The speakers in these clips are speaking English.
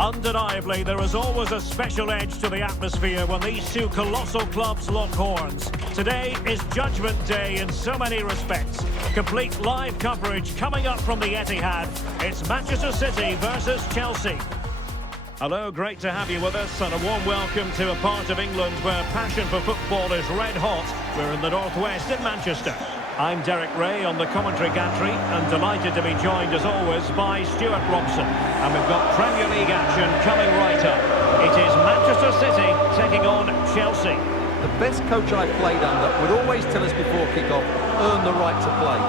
Undeniably, there is always a special edge to the atmosphere when these two colossal clubs lock horns. Today is Judgment Day in so many respects. Complete live coverage coming up from the Etihad. It's Manchester City versus Chelsea. Hello, great to have you with us, and a warm welcome to a part of England where passion for football is red hot. We're in the northwest in Manchester. I'm Derek Ray on the commentary gantry, and delighted to be joined as always by Stuart Robson. And we've got Premier League action coming right up. It is Manchester City taking on Chelsea. The best coach I played under would always tell us before kick-off, earn the right to play.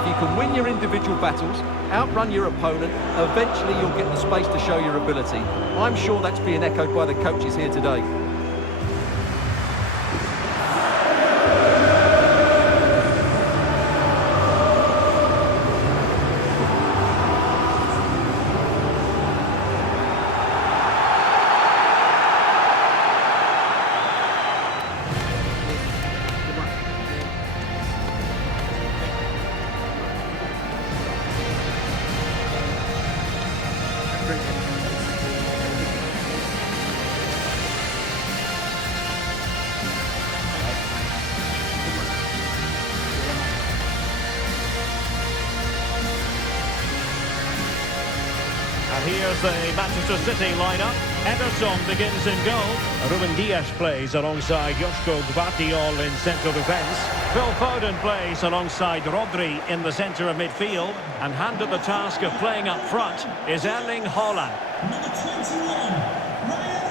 If you can win your individual battles, outrun your opponent, eventually you'll get the space to show your ability. I'm sure that's being echoed by the coaches here today. Here's the Manchester City lineup. Ederson begins in goal. Ruben Dias plays alongside Joško Gvardiol in central defence. Phil Foden plays alongside Rodri in the centre of midfield. And handed the task of playing up front is Erling Haaland.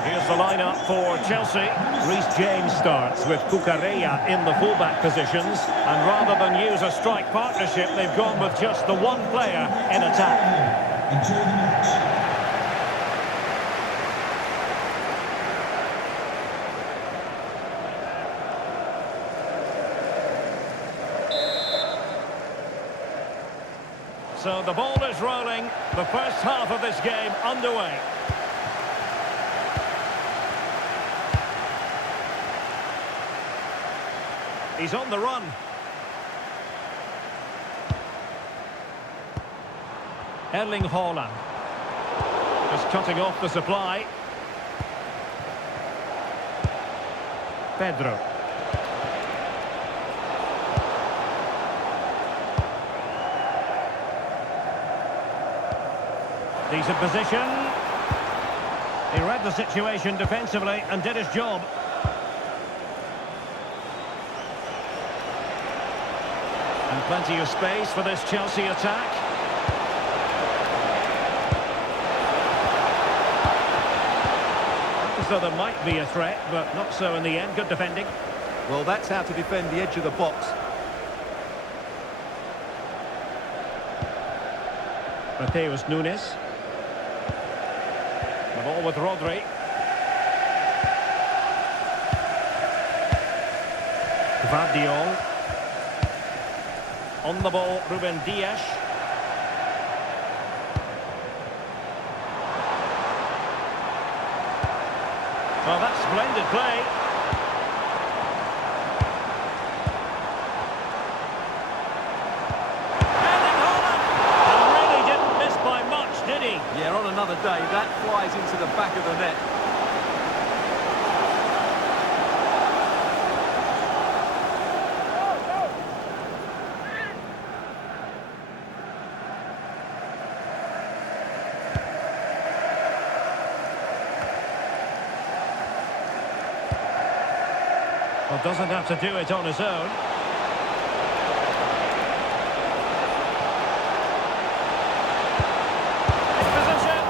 Here's the lineup for Chelsea. Reece James starts with Cucurella in the fullback positions. And rather than use a strike partnership, they've gone with just the one player in attack. Enjoy the match. So the ball is rolling. The first half of this game underway. He's on the run. Erling Haaland. Just cutting off the supply. Pedro. Decent position. He read the situation defensively and did his job. And plenty of space for this Chelsea attack. So there might be a threat, but not so in the end. Good defending. Well, that's how to defend the edge of the box. Mateus Nunes. The ball with Rodri. Gvardiol. On the ball, Ruben Dias. Well, that's splendid play. Erling Haaland! And really didn't miss by much, did he? Yeah, on another day, that flies into the back of the net. Well, doesn't have to do it on his own. In position.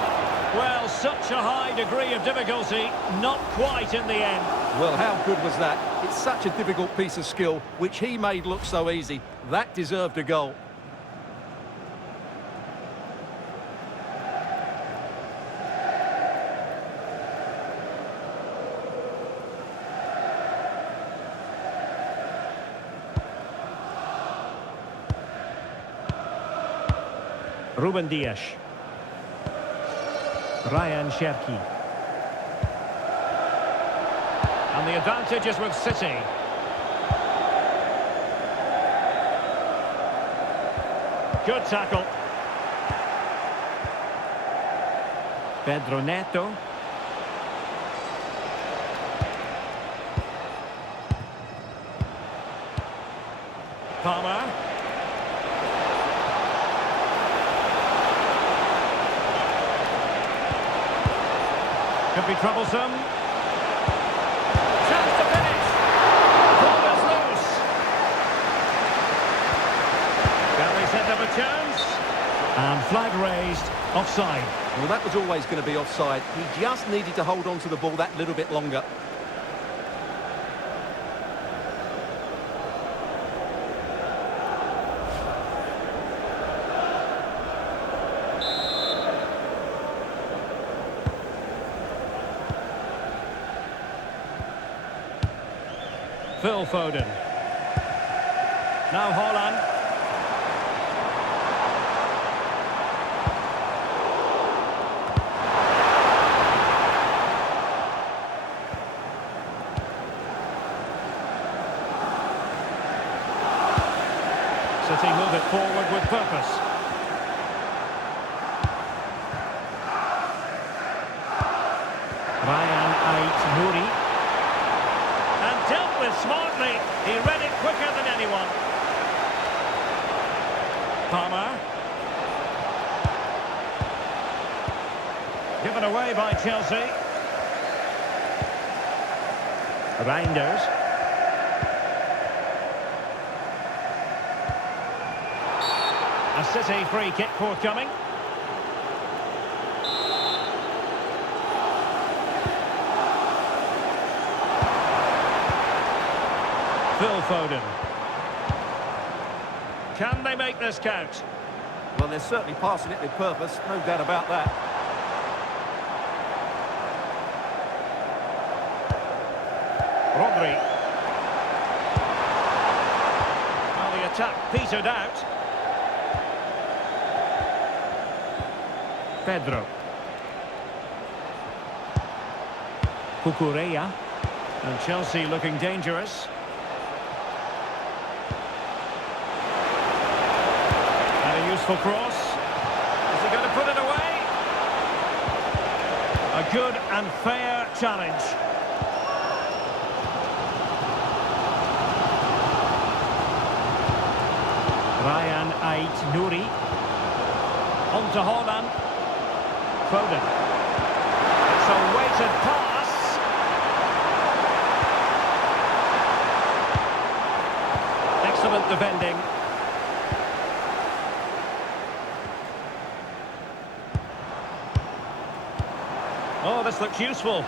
Well, such a high degree of difficulty, not quite in the end. Well, how good was that? It's such a difficult piece of skill, which he made look so easy. That deserved a goal. Ruben Dias. Ryan Cherki. And the advantage is with City. Good tackle. Pedro Neto. Palmer. Could be troublesome. Chance to finish. Ball is loose. Can they set up a chance? And flag raised. Offside. Well, that was always going to be offside. He just needed to hold on to the ball that little bit longer. Phil Foden. Now Haaland. City move it forward with purpose. Ryan Ait-Nouri. And dealt with smartly. He read it quicker than anyone. Palmer. Given away by Chelsea. Reinders. A City free kick forthcoming. Phil Foden. Can they make this count? Well, they're certainly passing it with purpose, no doubt about that. Rodri. Well, the attack petered out. Pedro. Cucurella. And Chelsea looking dangerous. And a useful cross. Is he going to put it away? A good and fair challenge. Ryan Ait-Nouri. On to Haaland. Foden. It's a weighted pass. Excellent defending. Oh, this looks useful.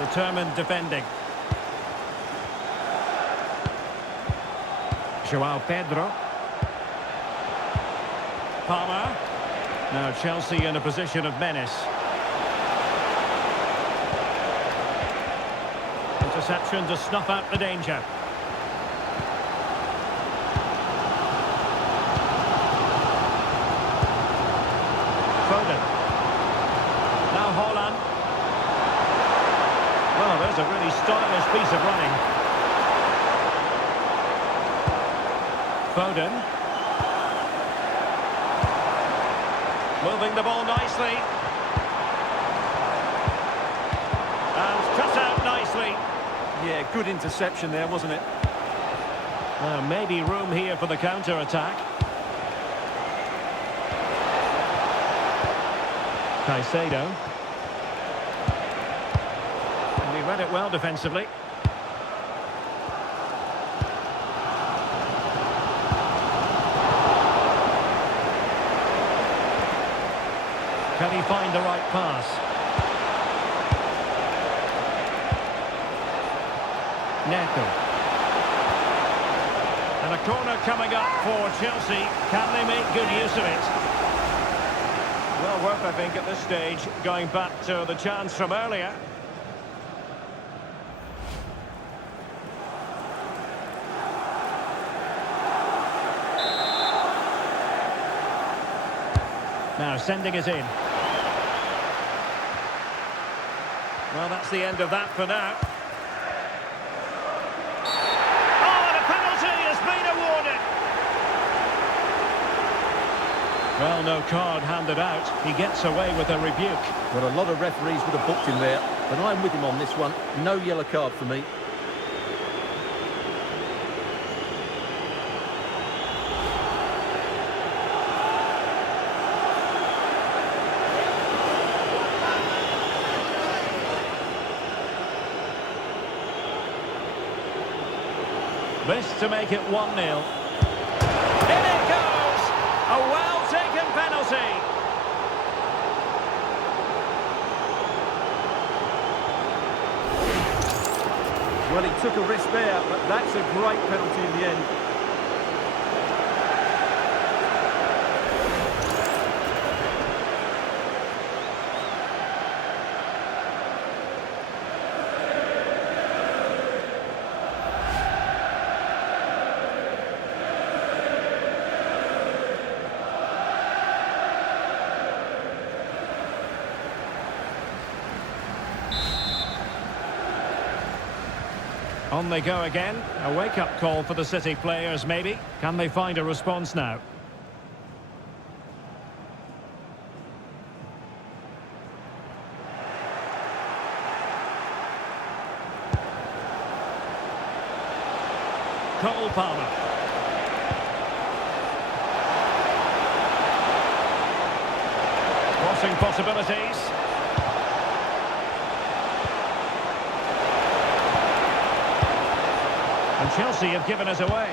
Determined defending. João Pedro. Palmer. Now Chelsea in a position of menace. Interception to snuff out the danger. Foden. Now Haaland. Well, there's a really stylish piece of running. Foden. Moving the ball nicely. And cut out nicely. Yeah, good interception there, wasn't it? Maybe room here for the counter-attack. Caicedo. And he read it well defensively. Can he find the right pass? Neto. And a corner coming up for Chelsea. Can they make good use of it? Well worth, I think, at this stage, going back to the chance from earlier. Now sending it in. Well, that's the end of that for now. Oh, and a penalty has been awarded. Well, no card handed out. He gets away with a rebuke. Well, a lot of referees would have booked him there, but I'm with him on this one. No yellow card for me. This to make it 1-0. In it goes! A well-taken penalty. Well, he took a risk there, but that's a great penalty in the end. On they go again. A wake-up call for the City players, maybe. Can they find a response now? Cole Palmer. Crossing possibilities. And Chelsea have given us away.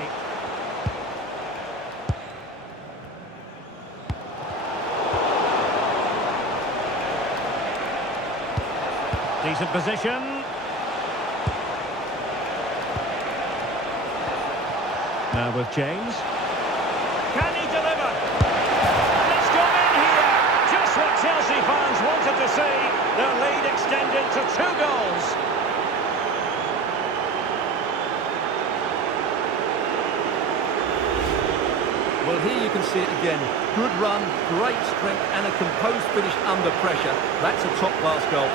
Decent position. Now with James. Can he deliver? And it's gone in here. Just what Chelsea fans wanted to see. Their lead extended to 2 goals. Well, here you can see it again. Good run, great strength, and a composed finish under pressure. That's a top-class goal.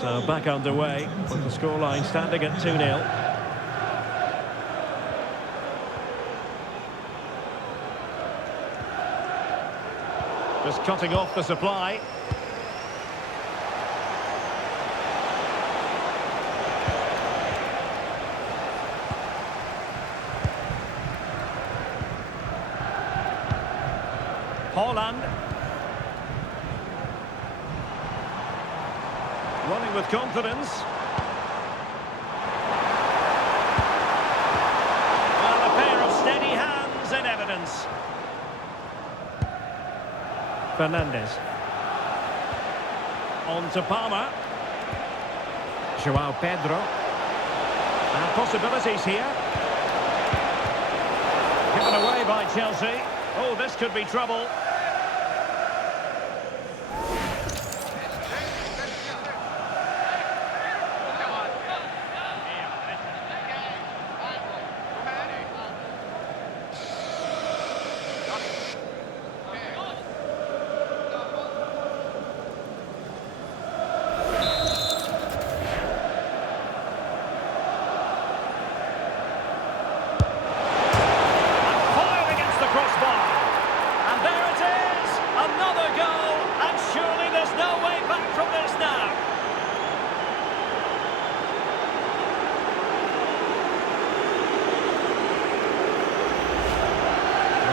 So back underway with the scoreline standing at 2-0. Just cutting off the supply. Holland. Running with confidence. Well, a pair of steady hands in evidence. Fernandez. On to Palmer. Joao Pedro. And possibilities here. Given away by Chelsea. Oh, this could be trouble.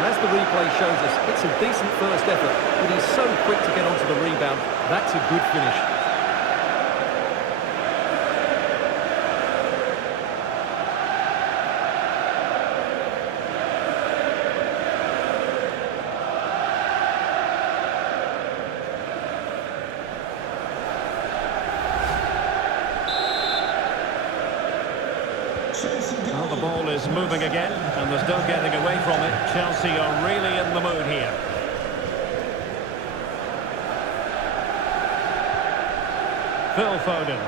As the replay shows us, it's a decent first effort, but he's so quick to get onto the rebound. That's a good finish. Well, the ball is moving again, and there's no getting away from it. Chelsea are really in the mood here. Phil Foden.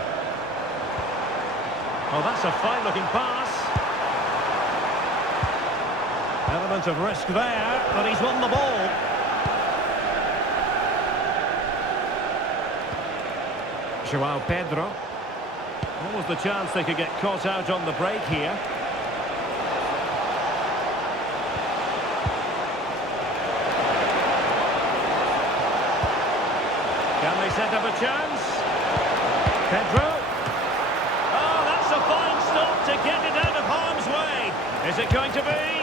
Oh, that's a fine-looking pass. Element of risk there, but he's won the ball. Joao Pedro. What was the chance they could get caught out on the break here? Can they set up a chance? Pedro. Oh, that's a fine stop to get it out of harm's way. Is it going to be?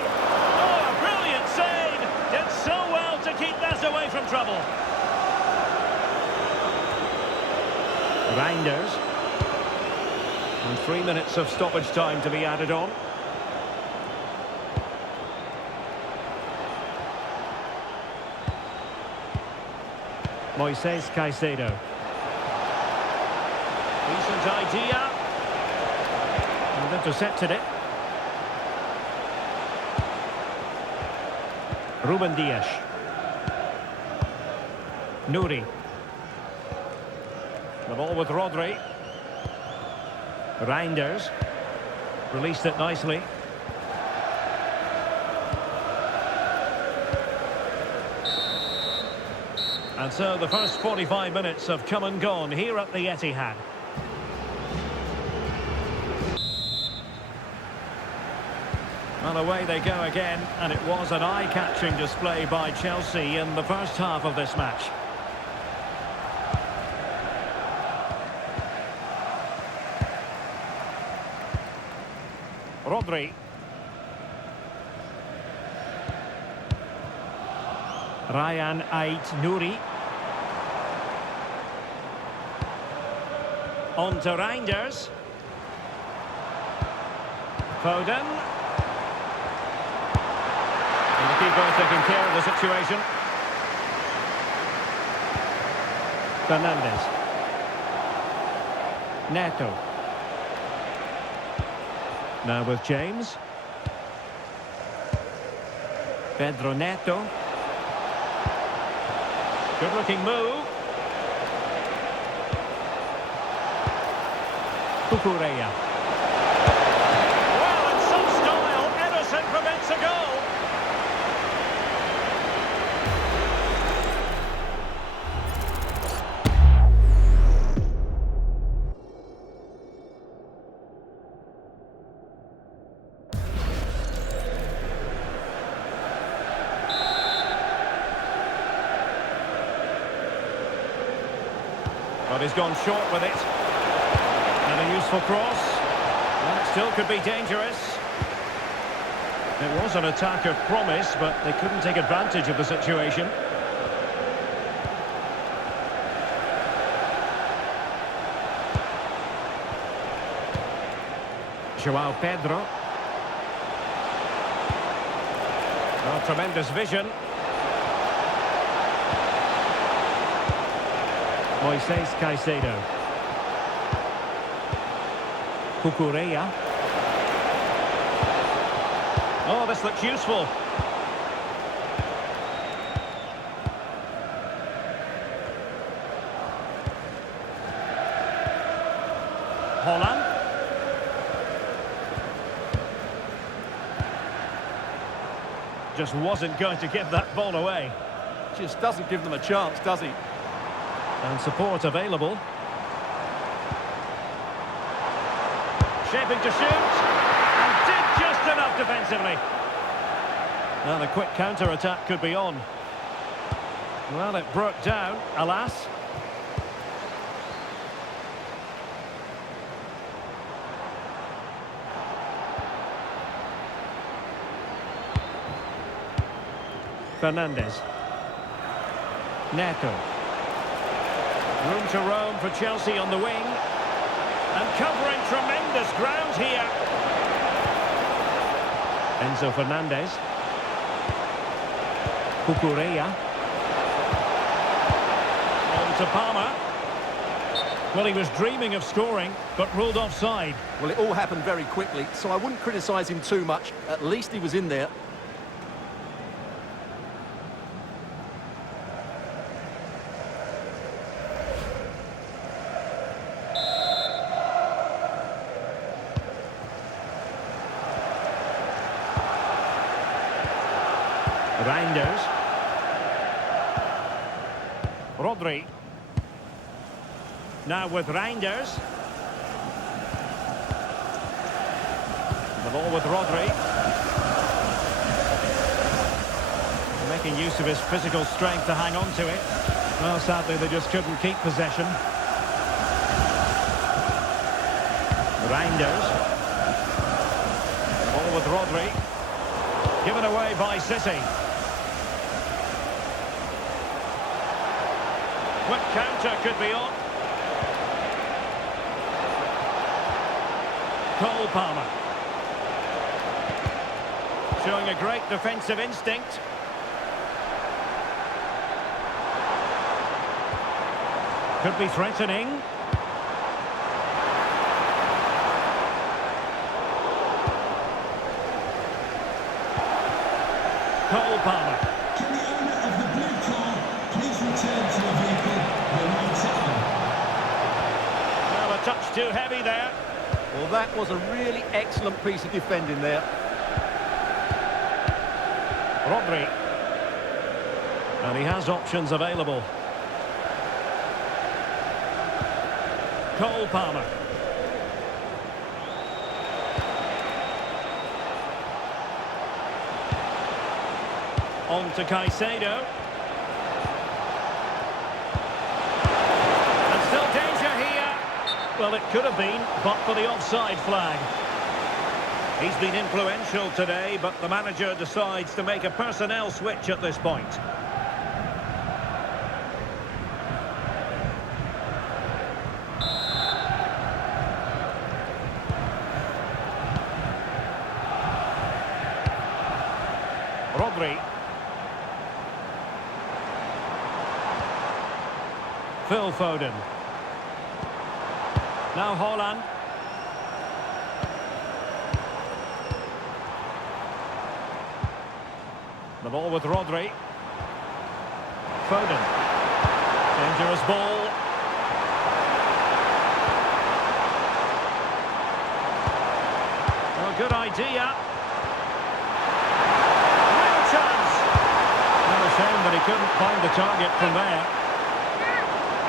Oh, a brilliant save. Did so well to keep that away from trouble. Reinders. And 3 minutes of stoppage time to be added on. Moises Caicedo. Decent idea. And intercepted it. Ruben Dias. Nouri. The ball with Rodri. Reinders. Released it nicely. And so the first 45 minutes have come and gone here at the Etihad. And away they go again, and it was an eye-catching display by Chelsea in the first half of this match. Rodri. Ryan Ait-Nouri. On to Reinders. Foden. And the keeper taking care of the situation. Fernandes. Neto. Now with James. Pedro Neto. Good looking move. Cucurella. Well, in some style, Ederson prevents a goal. But he's gone short with it. And a useful cross. And it still could be dangerous. It was an attack of promise, but they couldn't take advantage of the situation. Joao Pedro. Oh, tremendous vision. Moises Caicedo. Cucurella. Oh, this looks useful. Holland. Just wasn't going to give that ball away. Just doesn't give them a chance, does he? And support available. Shaping to shoot. And did just enough defensively. Now the quick counter-attack could be on. Well, it broke down, alas. Fernandes. Neto. Room to roam for Chelsea on the wing. And covering tremendous ground here. Enzo Fernandez. Cucurella. On to Palmer. Well, he was dreaming of scoring, but ruled offside. Well, it all happened very quickly, so I wouldn't criticise him too much. At least he was in there. Reinders. Rodri. Now with Reinders. The ball with Rodri. Making use of his physical strength to hang on to it. Well, sadly, they just couldn't keep possession. Reinders. The ball with Rodri. Given away by City. Quick counter could be on. Cole Palmer. Showing a great defensive instinct. Could be threatening. Cole Palmer. Can the owner of the blue car please return to the vehicle? The lights on. Well, a touch too heavy there. Well, that was a really excellent piece of defending there. Rodri. And he has options available. Cole Palmer. On to Caicedo. And still danger here. Well, it could have been, but for the offside flag. He's been influential today, but the manager decides to make a personnel switch at this point. Rodri. Phil Foden. Now Haaland. The ball with Rodri. Foden. Dangerous ball. Well, good idea. Real chance. Well, a shame that he couldn't find the target from there.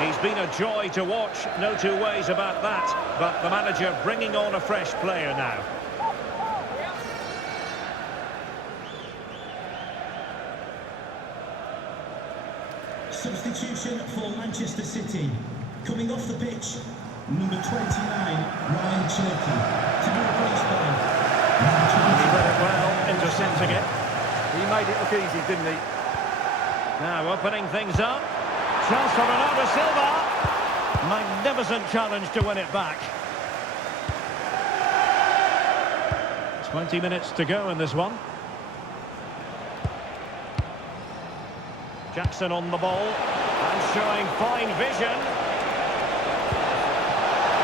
He's been a joy to watch, no two ways about that. But the manager bringing on a fresh player now. Substitution for Manchester City. Coming off the pitch, number 29, Ryan Cherky, to be replaced by He read it well, intercepting it. He made it look easy, didn't he? Now opening things up. Chance for Bernardo Silva. Magnificent challenge to win it back. 20 minutes to go in this one. Jackson on the ball and showing fine vision.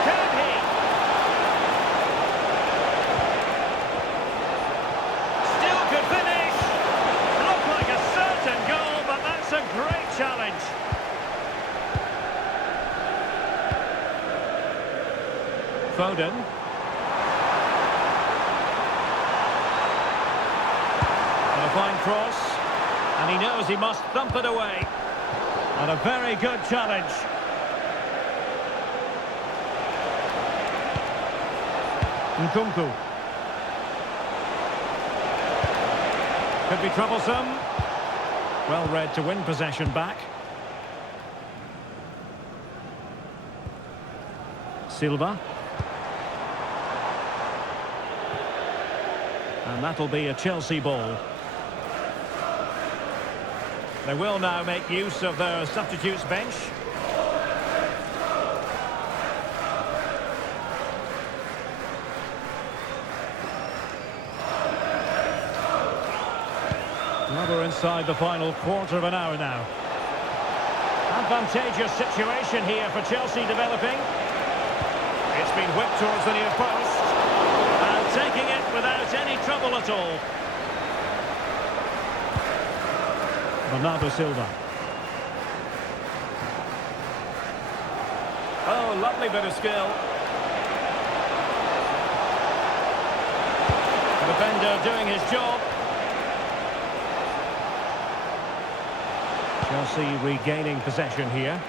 Can he? Still could finish. Looked like a certain goal, but that's a great challenge. Foden. And a fine cross. And he knows he must thump it away. And a very good challenge. Nkunku. Could be troublesome. Well read to win possession back. Silva. And that'll be a Chelsea ball. They will now make use of their substitutes bench. Well, we're inside the final quarter of an hour now. Advantageous situation here for Chelsea developing. It's been whipped towards the near post. And taking it without any trouble at all. Bernardo Silva. Oh, lovely bit of skill. The defender doing his job. Chelsea regaining possession here.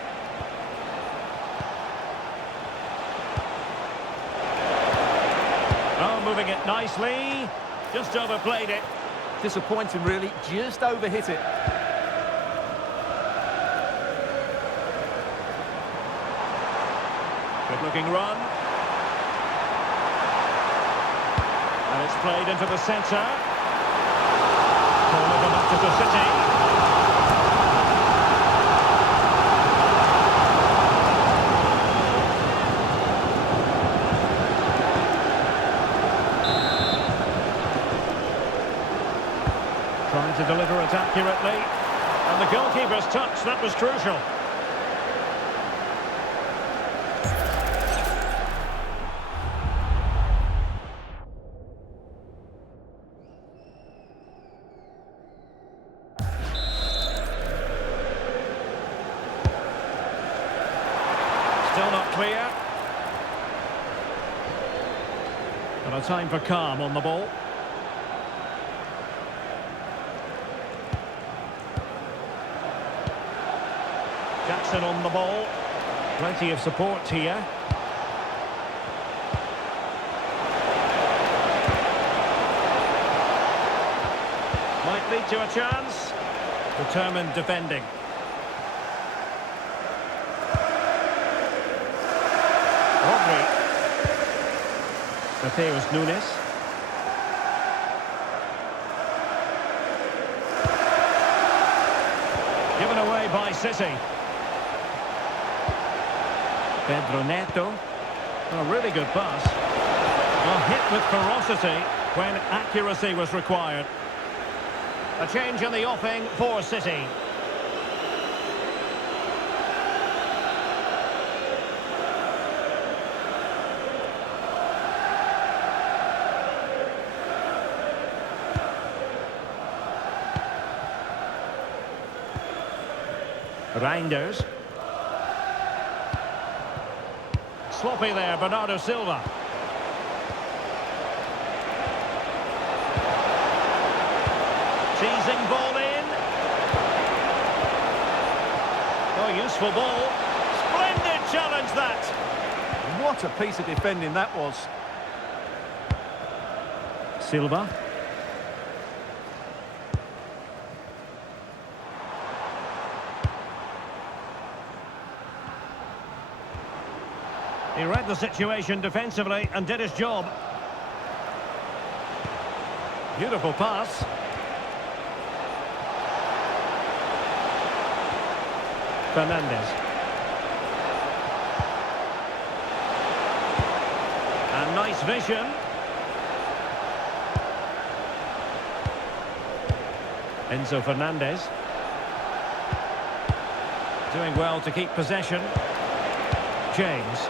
Oh, moving it nicely. Just overplayed it. Disappointing, really. Just overhit it. Good looking run. And it's played into the centre. Corner for Manchester City. Trying to deliver it accurately. And the goalkeeper's touch, that was crucial. Still not clear. And a time for calm on the ball. Jackson on the ball. Plenty of support here. Might lead to a chance. Determined defending. Rodri. Mateus Nunes. Given away by City. Pedro Neto. A really good pass. Well, hit with ferocity when accuracy was required. A change in the offing for City. Reinders. Sloppy there, Bernardo Silva. Teasing ball in. Oh, useful ball. Splendid challenge that. What a piece of defending that was. Silva. He read the situation defensively and did his job. Beautiful pass. Fernandes. And nice vision. Enzo Fernandez. Doing well to keep possession. James.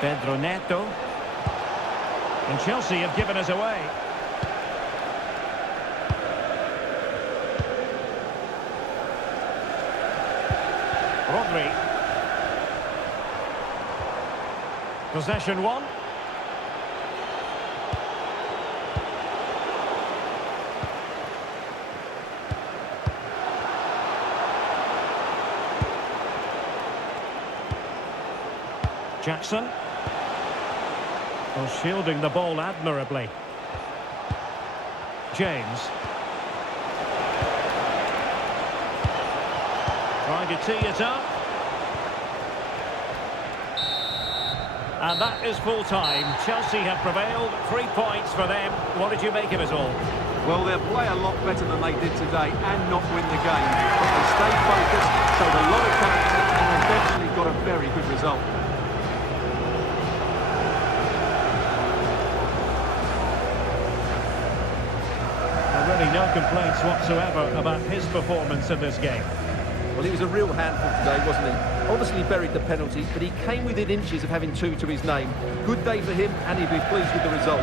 Pedro Neto. And Chelsea have given us away. Rodri. Possession one. Jackson. Well, shielding the ball admirably. James. Trying to tee it up. And that is full time. Chelsea have prevailed. 3 points for them. What did you make of it all? Well, they'll play a lot better than they did today and not win the game. But they stayed focused, showed a lot of character and eventually got a very good result. Really no complaints whatsoever about his performance in this game. Well, he was a real handful today, wasn't he? Obviously buried the penalty, but he came within inches of having 2 to his name. Good day for him, and he'll be pleased with the result.